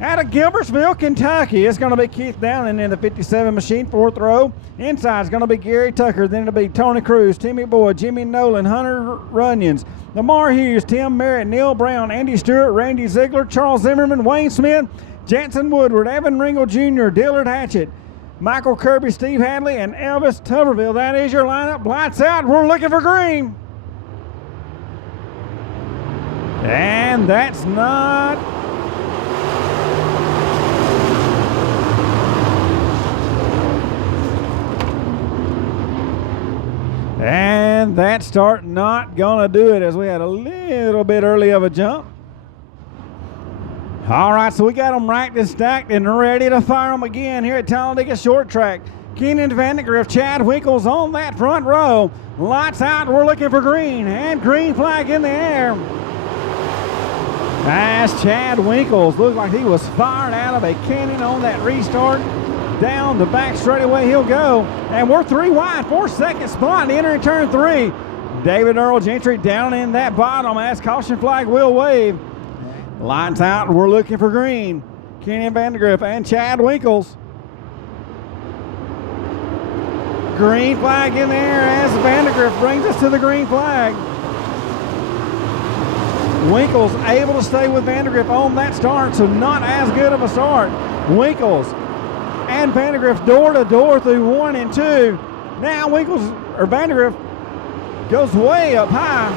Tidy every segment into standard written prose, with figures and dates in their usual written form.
Out of Gilbertsville, Kentucky, it's going to be Keith Downing in the 57 machine, 4th row. Inside is going to be Gary Tucker. Then it'll be Tony Cruz, Timmy Boyd, Jimmy Nolan, Hunter Runyons, Lamar Hughes, Tim Merritt, Neil Brown, Andy Stewart, Randy Ziegler, Charles Zimmerman, Wayne Smith, Jansen Woodward, Evan Ringel Jr., Dillard Hatchett, Michael Kirby, Steve Hadley, and Elvis Tuberville. That is your lineup. Lights out. We're looking for green. And that's not... And that start not going to do it, as we had a little bit early of a jump. All right, so we got them racked and stacked and ready to fire them again here at Talladega Short Track. Keenan Vandegrift, Chad Winkles on that front row. Lights out, we're looking for green, and green flag in the air. As Chad Winkles looked like he was fired out of a cannon on that restart. Down the back straightaway he'll go. And we're 3 wide, 4-second spot entering turn 3. David Earl Gentry down in that bottom as caution flag will wave. Lights out, we're looking for green. Kenny Vandegrift and Chad Winkles. Green flag in there as Vandegrift brings us to the green flag. Winkles able to stay with Vandegrift on that start, so not as good of a start. Winkles and Vandegrift door to door through 1 and 2. Now Vandegrift goes way up high.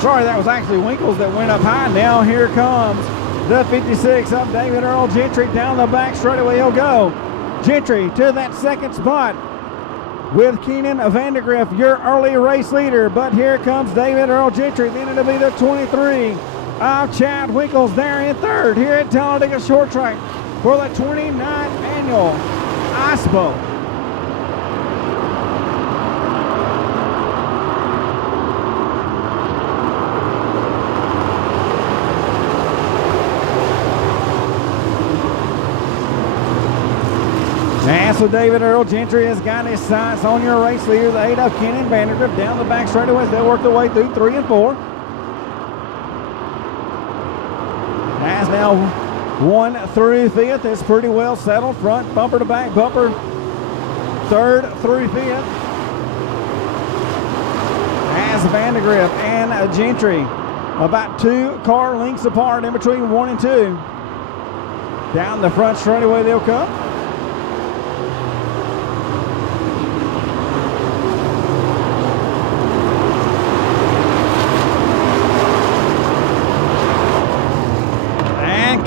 Sorry, that was actually Winkles that went up high. Now here comes the 56 of David Earl Gentry down the back straightaway he'll go. Gentry to that 2nd spot with Keenan Vandegrift, your early race leader. But here comes David Earl Gentry. Then it'll be the 23 of Chad Winkles there in 3rd here at Talladega Short Track for the 29th annual ISPO. And so David Earl Gentry has got his sights on your race leader, the 8 of Kenan Vandegrift, down the back straightaway as they work their way through 3 and 4. As now 1 through 5th is pretty well settled. Front bumper to back bumper, 3rd through 5th. As Vandegrift and Gentry about 2 car lengths apart in between 1 and 2. Down the front straightaway they'll come.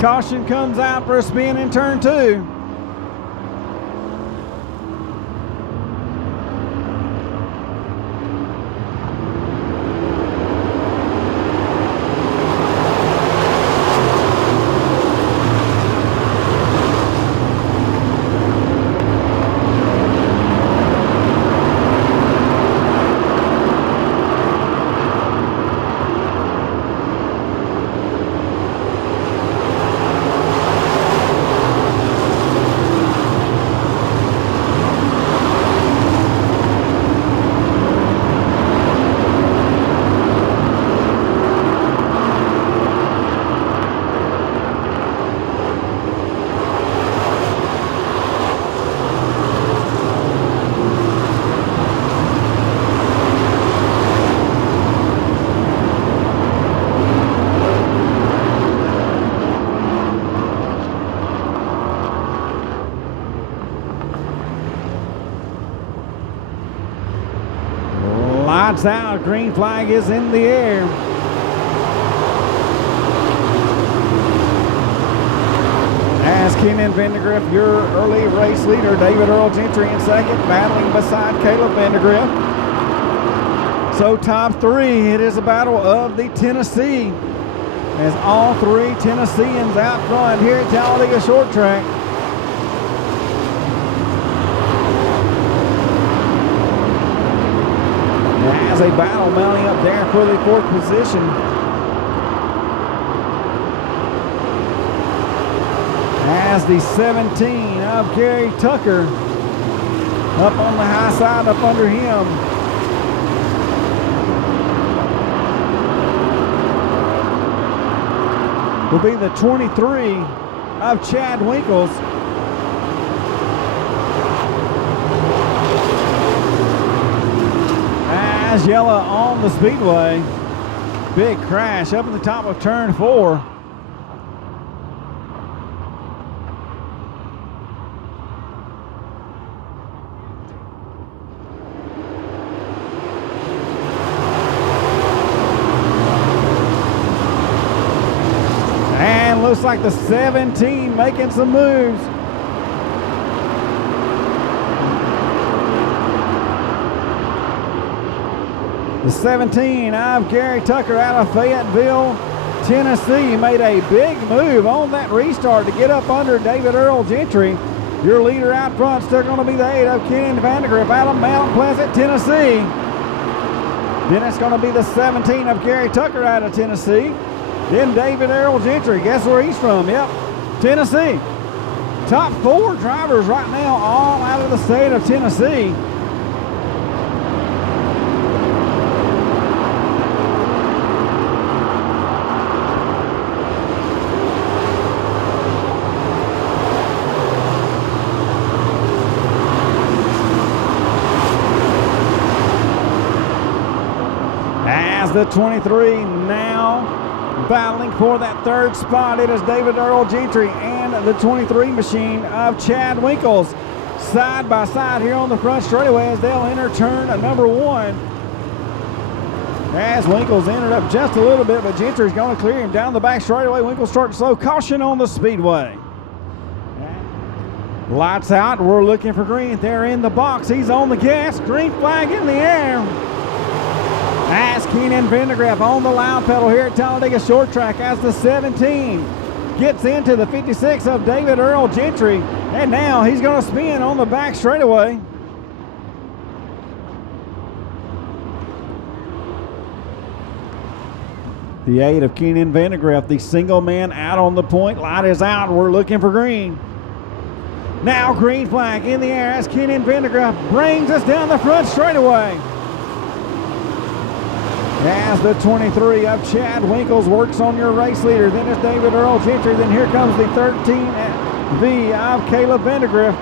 Caution comes out for a spin in turn 2. Lights out, green flag is in the air. As Kenan Vandegrift, your early race leader, David Earl Gentry in 2nd, battling beside Caleb Vandegrift. So top 3, it is a battle of the Tennessee, as all 3 Tennesseans out front here at Talladega Short Track. As a battle mounting up there for the 4th position. As the 17 of Gary Tucker up on the high side, up under him. will be the 23 of Chad Winkles. As yellow on the speedway. Big crash up at the top of turn 4. And looks like the 17 making some moves. The 17 of Gary Tucker out of Fayetteville, Tennessee, made a big move on that restart to get up under David Earl Gentry. Your leader out front still going to be the 8 of Kenan Vandergriff out of Mount Pleasant, Tennessee. Then it's going to be the 17 of Gary Tucker out of Tennessee. Then David Earl Gentry. Guess where he's from? Yep, Tennessee. Top 4 drivers right now all out of the state of Tennessee. The 23 now battling for that third spot. It is David Earl Gentry and the 23 machine of Chad Winkles side by side here on the front straightaway as they'll enter turn number 1. As Winkles entered up just a little bit, but Gentry's going to clear him down the back straightaway. Winkles starting slow. Caution on the speedway. Lights out. We're looking for green. They're in the box. He's on the gas. Green flag in the air. As Kenan Vandergriff on the loud pedal here at Talladega Short Track as the 17 gets into the 56 of David Earl Gentry. And now he's going to spin on the back straightaway. The 8 of Kenan Vandergriff, the single man out on the point. Light is out. We're looking for green. Now green flag in the air as Kenan Vandergriff brings us down the front straightaway. As the 23 of Chad Winkles works on your race leader. Then it's David Earl Gentry. Then here comes the 13V of Caleb Vandergriff.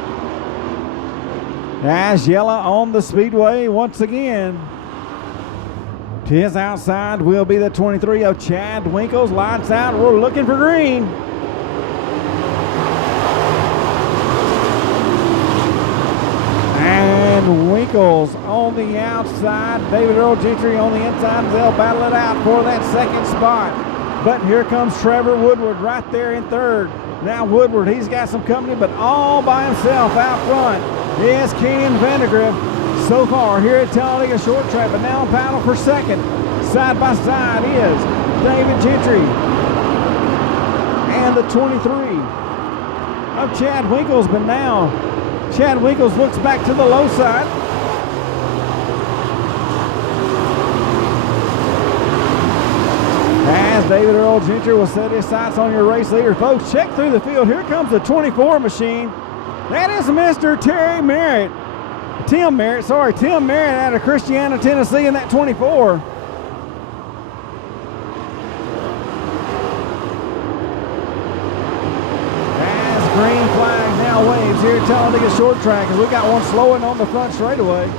As yellow on the speedway once again. To his outside will be the 23 of Chad Winkles. Lights out. We're looking for green. And Winkles on the outside, David Earl Gentry on the inside. They'll battle it out for that second spot. But here comes Trevor Woodward right there in third. Now Woodward, he's got some company, but all by himself out front is Kenan Vandergriff. So far here at Talladega Short Track, but now battle for second. Side by side is David Gentry and the 23 of Chad Winkles, but now Chad Winkles looks back to the low side. As David Earl Gentry will set his sights on your race leader. Folks, check through the field. Here comes the 24 machine. That is Mr. Tim Merritt out of Christiana, Tennessee in that 24. Green flag now waves here at Talladega Short Track as we got one slowing on the front straightaway.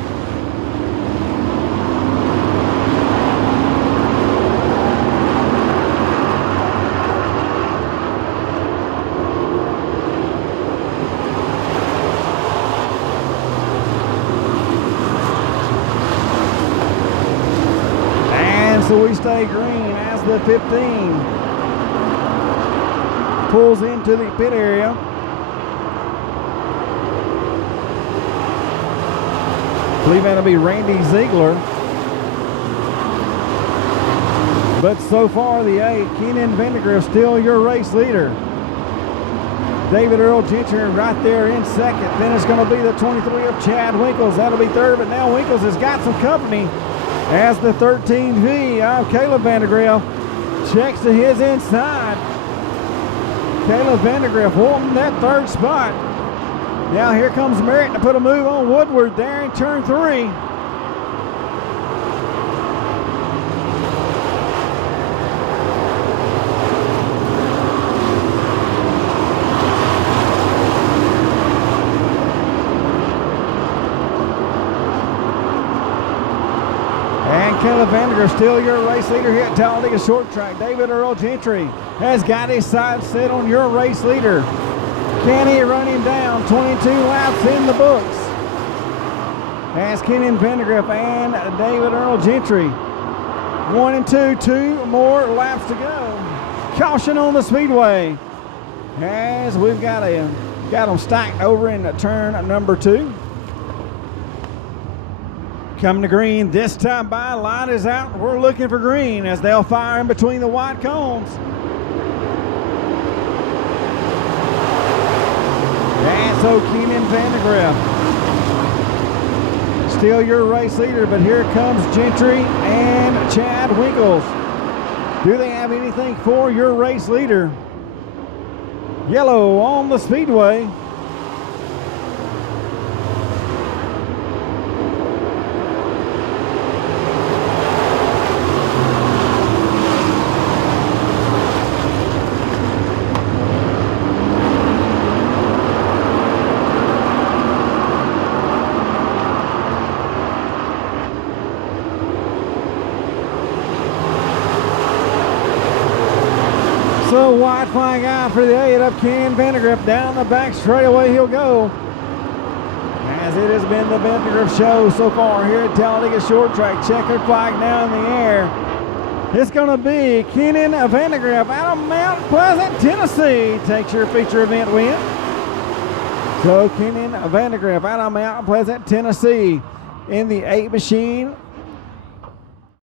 And so we stay green as the 15 pulls into the pit area. I believe that'll be Randy Ziegler. But so far the 8, Kenan Vandergriff still your race leader. David Earl Gentry right there in second. Then it's going to be the 23 of Chad Winkles. That'll be third, but now Winkles has got some company as the 13V of Caleb Vandergriff checks to his inside. Caleb Vandergriff holding that third spot. Now here comes Merritt to put a move on Woodward there in turn 3. Vandegrift still your race leader here at Talladega Short Track. David Earl Gentry has got his sights set on your race leader. Can he run him down? 22 laps in the books. As Kenan Vandegrift and David Earl Gentry. 1 and 2, 2 more laps to go. Caution on the speedway. As we've got them stacked over in turn number 2. Coming to green this time by, light is out. We're looking for green as they'll fire in between the white cones. And so Kenan Vandegrift, still your race leader, but here comes Gentry and Chad Winkles. Do they have anything for your race leader? Yellow on the speedway. So white flag out for the 8 up Kenan Vandegrift. Down the back straightaway he'll go. As it has been the Vandegrift show so far here at Talladega Short Track. Checkered flag now in the air. It's going to be Kenan Vandegrift out of Mount Pleasant, Tennessee. Takes your feature event win. So Kenan Vandegrift out of Mount Pleasant, Tennessee in the 8 machine.